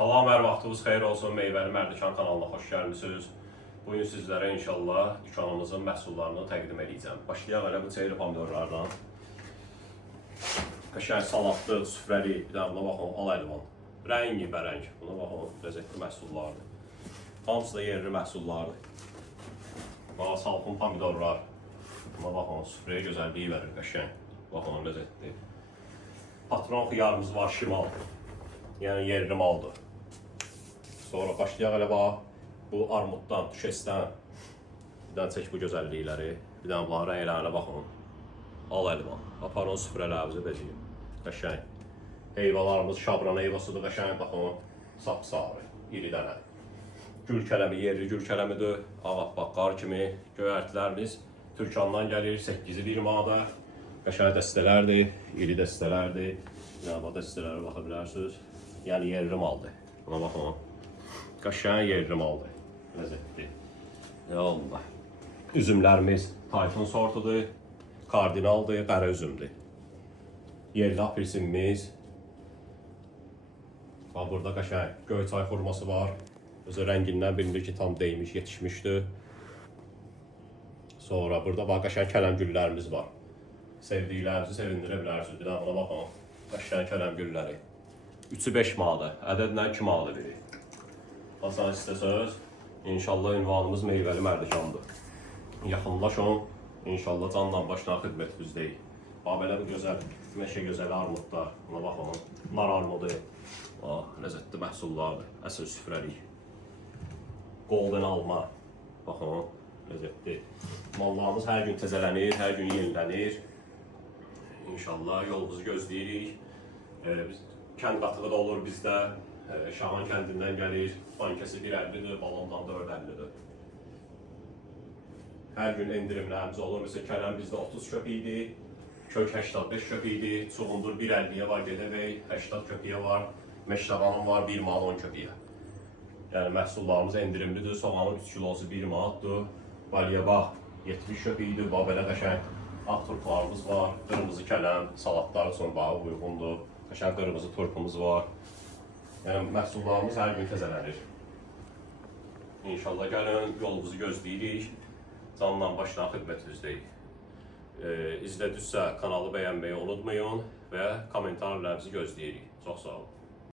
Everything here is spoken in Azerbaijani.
Salam, hər vaxtınız xeyir olsun. Meyvəli Mərdikan kanalına xoş gəlmisiniz. Bugün sizlərə inşallah dükanımızın məhsullarını təqdim edəcəm. Başlayaq elə bu çeyri pomidorlardan. Qəşəng salatlıq, süfrəli, bir dənə buna baxın, al əlvan. Rəngi bərəng, buna baxın, ləzzətli məhsullardır. Hamısı da yerli məhsullardır. Bax, salxım pomidorlar. Buna baxın, süfrəyə gözəlliyi verir, qəşəng. Baxın, ləzzətli. Patron xiyarımız var, şimal. Yəni yerli maldır. Sonra başlayaq elə bax, bu armuddan, düşesdən. Bir dənə çək bu gözəllikləri. Bir dənə bunların rənglərinə baxın. Al əlvan. Aparın süfrələrimizi bezəyin. Qəşəng. Heyvalarımız şabran heyvasıdır, qəşəng baxın. Sapsarı, iri dənə. Gül kələmi, yerli gül kələmidir. Ağappaq qar kimi. Göyərtilərimiz Türkandan gəlir, 8-i 1 manada. Qəşəng dəstələrdir, iri dəstələrdir. Yəni, dəstələrə baxa bilərsiniz. Yəni, yerli maldır. Buna baxın. Qəşəng yerli maldır. Ləzzətli. Ya Allah. Üzümlərimiz Tayfun sortudur. Kardinaldır, qara üzümdür. Yerli apelsinimiz. Bax, burada qəşəng göyçay xurması var. Özü rəngindən bilinir ki, tam değmiş, yetişmişdir. Sonra burada bax, qəşəng kələm güllərimiz var. Sevdiklərinizi sevindirə bilərsiniz. Bir daha buna baxın. Qəşəng kələm gülləri. 3-ü 5 manada, ədədlə 2 manada biri. Hasan istəsəz, inşallah ünvanımız meyvəli Mərdikandır. Yaxınlaşın, inşallah canla başla xidmətimizdəyik. Bax, belə bu gözəl, meşə gözəli armudlar. Buna baxın, nar armudu. Ləzzətli məhsullardır, əsl süfrəlik. Golden alma, baxın, ləzzətli. Mallarımız hər gün təzələnir, hər gün yenilənir. İnşallah yolumuzu gözləyirik. Kənd qatığı da olur bizdə. Şahan kəndindən gəlir. Bankəsi 1.50-dir, balondan 4.50-dir. Hər gün endirimlərimiz olur. Mesela kələm bizdə 30 köpükdir. Kök 85 köpükdir. Çuğundur 1.50-yə var, gedəvək 80 köpüyə var. Meştabanım var 1 manat 10 köpüyə. Yəni məhsullarımız endirimlidir. Soğanın 3 kilosu 1 manatdır. Balya bax 70 köpükdir. Bax belə qəşəng ağ turplarımız var. Qırmızı kələm, salatlar üçün bağı uyğundur. Qəşəng qırmızı turpumuz var. Yəni məhsullarımız hər gün təzələnir. İnşallah gəlin, yolumuzu gözləyirik. Canla başla xidmətinizdəyik. İzlədinizsə kanalı bəyənməyi unutmayın və komentarlarınızı gözləyirik. Çox sağ olun.